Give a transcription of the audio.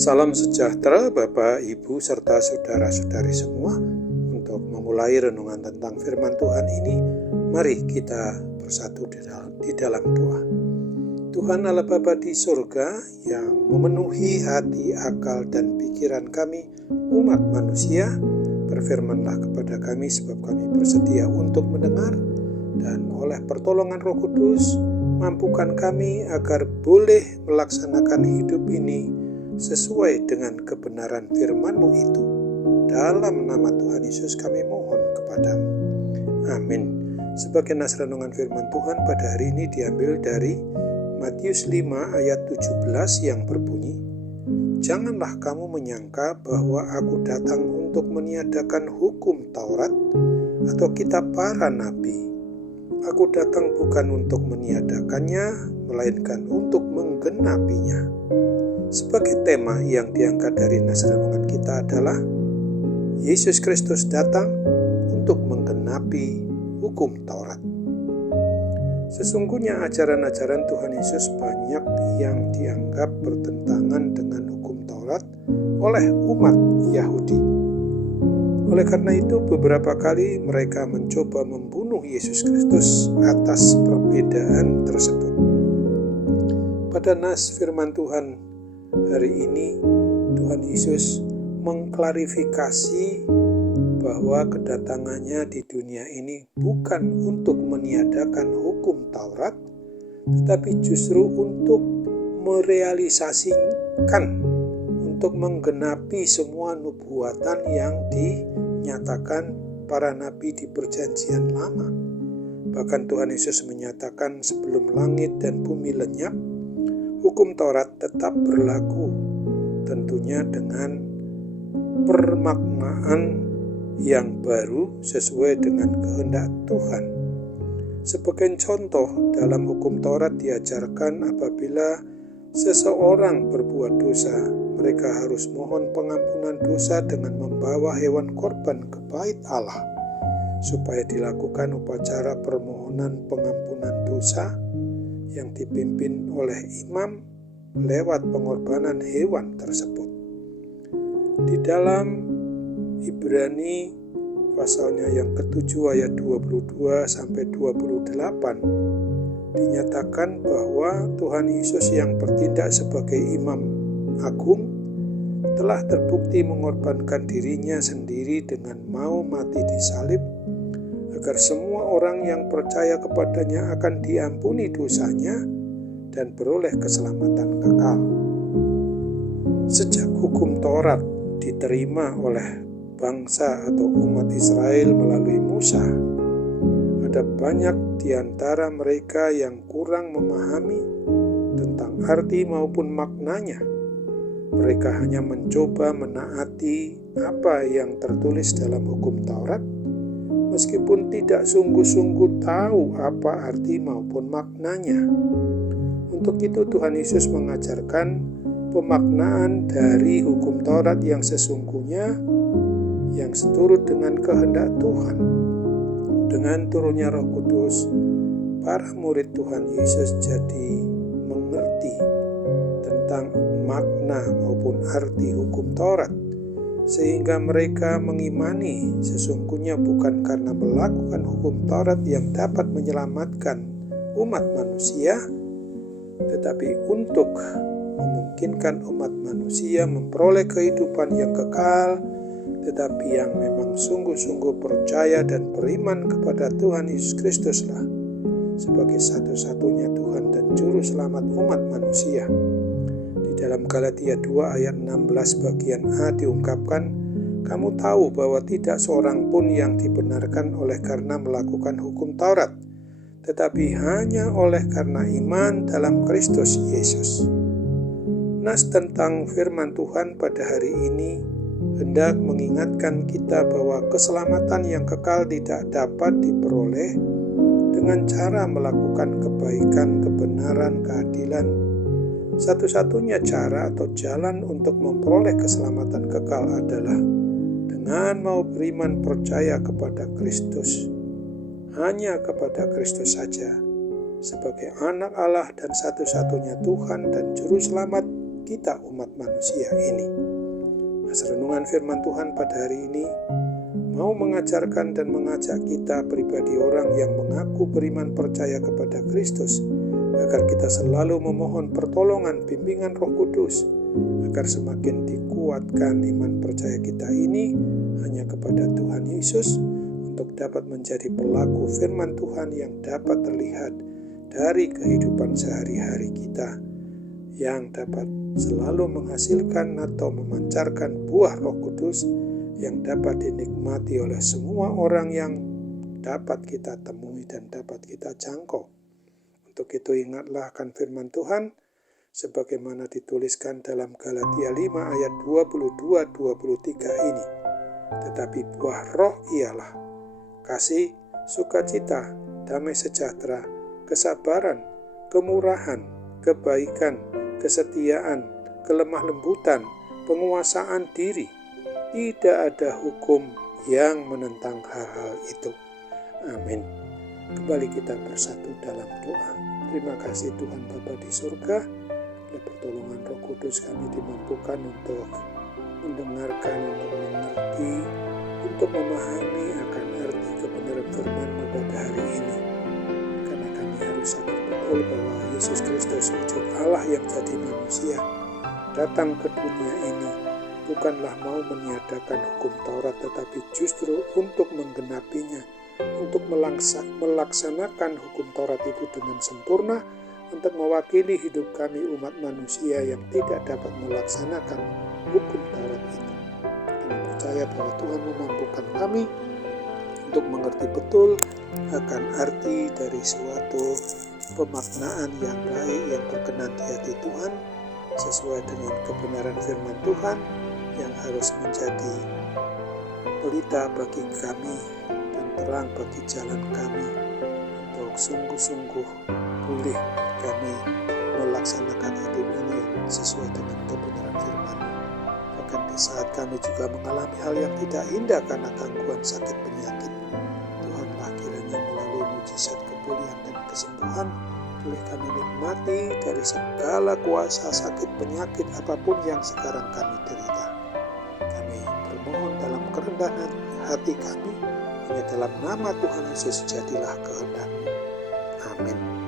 Salam sejahtera Bapak, Ibu, serta saudara-saudari semua. Untuk memulai renungan tentang firman Tuhan ini, mari kita bersatu di dalam doa. Tuhan Allah Bapa di surga yang memenuhi hati, akal, dan pikiran kami, umat manusia, berfirmanlah kepada kami sebab kami bersedia untuk mendengar, dan oleh pertolongan Roh Kudus, mampukan kami agar boleh melaksanakan hidup ini sesuai dengan kebenaran firman-Mu itu. Dalam nama Tuhan Yesus kami mohon kepadamu. Amin. Sebagai nas renungan firman Tuhan pada hari ini diambil dari Matius 5 ayat 17 yang berbunyi, "Janganlah kamu menyangka bahwa aku datang untuk meniadakan hukum Taurat atau kitab para nabi. Aku datang bukan untuk meniadakannya, melainkan untuk menggenapinya." Sebagai tema yang diangkat dari nas renungan kita adalah Yesus Kristus datang untuk menggenapi hukum Taurat. Sesungguhnya ajaran-ajaran Tuhan Yesus banyak yang dianggap bertentangan dengan hukum Taurat oleh umat Yahudi. Oleh karena itu, beberapa kali mereka mencoba membunuh Yesus Kristus atas perbedaan tersebut. Pada nas firman Tuhan hari ini, Tuhan Yesus mengklarifikasi bahwa kedatangannya di dunia ini bukan untuk meniadakan hukum Taurat, tetapi justru untuk merealisasikan, untuk menggenapi semua nubuatan yang dinyatakan para nabi di Perjanjian Lama. Bahkan Tuhan Yesus menyatakan sebelum langit dan bumi lenyap, hukum Taurat tetap berlaku, tentunya dengan permaknaan yang baru sesuai dengan kehendak Tuhan. Sebagai contoh, dalam hukum Taurat diajarkan apabila seseorang berbuat dosa, mereka harus mohon pengampunan dosa dengan membawa hewan korban ke bait Allah, supaya dilakukan upacara permohonan pengampunan dosa yang dipimpin oleh imam lewat pengorbanan hewan tersebut. Di dalam Ibrani pasalnya yang ke-7 ayat 22 sampai 28 dinyatakan bahwa Tuhan Yesus yang bertindak sebagai imam agung telah terbukti mengorbankan dirinya sendiri dengan mau mati di salib agar semua orang yang percaya kepadanya akan diampuni dosanya dan beroleh keselamatan kekal. Sejak hukum Taurat diterima oleh bangsa atau umat Israel melalui Musa, ada banyak di antara mereka yang kurang memahami tentang arti maupun maknanya. Mereka hanya mencoba menaati apa yang tertulis dalam hukum Taurat, meskipun tidak sungguh-sungguh tahu apa arti maupun maknanya. Untuk itu Tuhan Yesus mengajarkan pemaknaan dari hukum Taurat yang sesungguhnya, yang seturut dengan kehendak Tuhan. Dengan turunnya Roh Kudus, para murid Tuhan Yesus jadi mengerti tentang makna maupun arti hukum Taurat, sehingga mereka mengimani sesungguhnya bukan karena melakukan hukum Taurat yang dapat menyelamatkan umat manusia, tetapi untuk memungkinkan umat manusia memperoleh kehidupan yang kekal, tetapi yang memang sungguh-sungguh percaya dan beriman kepada Tuhan Yesus Kristuslah sebagai satu-satunya Tuhan dan Juru Selamat umat manusia. Dalam Galatia 2 ayat 16 bagian A diungkapkan, "Kamu tahu bahwa tidak seorang pun yang dibenarkan oleh karena melakukan hukum Taurat, tetapi hanya oleh karena iman dalam Kristus Yesus." Nas tentang firman Tuhan pada hari ini hendak mengingatkan kita bahwa keselamatan yang kekal tidak dapat diperoleh dengan cara melakukan kebaikan, kebenaran, keadilan. Satu-satunya cara atau jalan untuk memperoleh keselamatan kekal adalah dengan mau beriman percaya kepada Kristus. Hanya kepada Kristus saja, sebagai anak Allah dan satu-satunya Tuhan dan Juru Selamat kita umat manusia ini. Renungan firman Tuhan pada hari ini mau mengajarkan dan mengajak kita pribadi orang yang mengaku beriman percaya kepada Kristus, agar kita selalu memohon pertolongan bimbingan Roh Kudus, agar semakin dikuatkan iman percaya kita ini hanya kepada Tuhan Yesus, untuk dapat menjadi pelaku firman Tuhan yang dapat terlihat dari kehidupan sehari-hari kita, yang dapat selalu menghasilkan atau memancarkan buah Roh Kudus yang dapat dinikmati oleh semua orang yang dapat kita temui dan dapat kita jangkau. Untuk itu ingatlah akan firman Tuhan sebagaimana dituliskan dalam Galatia 5 ayat 22-23 ini. Tetapi buah roh ialah kasih, sukacita, damai sejahtera, kesabaran, kemurahan, kebaikan, kesetiaan, kelemah lembutan, penguasaan diri. Tidak ada hukum yang menentang hal-hal itu. Amin. Kembali kita bersatu dalam doa. Terima kasih Tuhan Bapa di surga. Oleh pertolongan Roh Kudus kami dimampukan untuk mendengarkan, untuk mengerti, untuk memahami akan arti kebenaran firman-Mu pada hari ini. Karena kami harus sadar betul bahwa Yesus Kristus wujud Allah yang jadi manusia datang ke dunia ini bukanlah mau meniadakan hukum Taurat, tetapi justru untuk menggenapinya, untuk melaksanakan hukum Taurat itu dengan sempurna, untuk mewakili hidup kami umat manusia yang tidak dapat melaksanakan hukum Taurat itu. Kami percaya bahwa Tuhan memampukan kami untuk mengerti betul akan arti dari suatu pemaknaan yang baik yang berkenan di hati Tuhan, sesuai dengan kebenaran firman Tuhan yang harus menjadi pelita bagi kami dan terang bagi jalan kami, untuk sungguh-sungguh boleh kami melaksanakan hidup ini yang sesuai dengan kebenaran firman. Bahkan di saat kami juga mengalami hal yang tidak indah karena gangguan sakit penyakit, Tuhanlah kiranya melalui mujizat kepulihan dan kesembuhan boleh kami nikmati dari segala kuasa sakit penyakit apapun yang sekarang kami derita. Kami bermohon dalam kerendahan hati kami, hanya dalam nama Tuhan Yesus jadilah kehendak-Mu. Amin.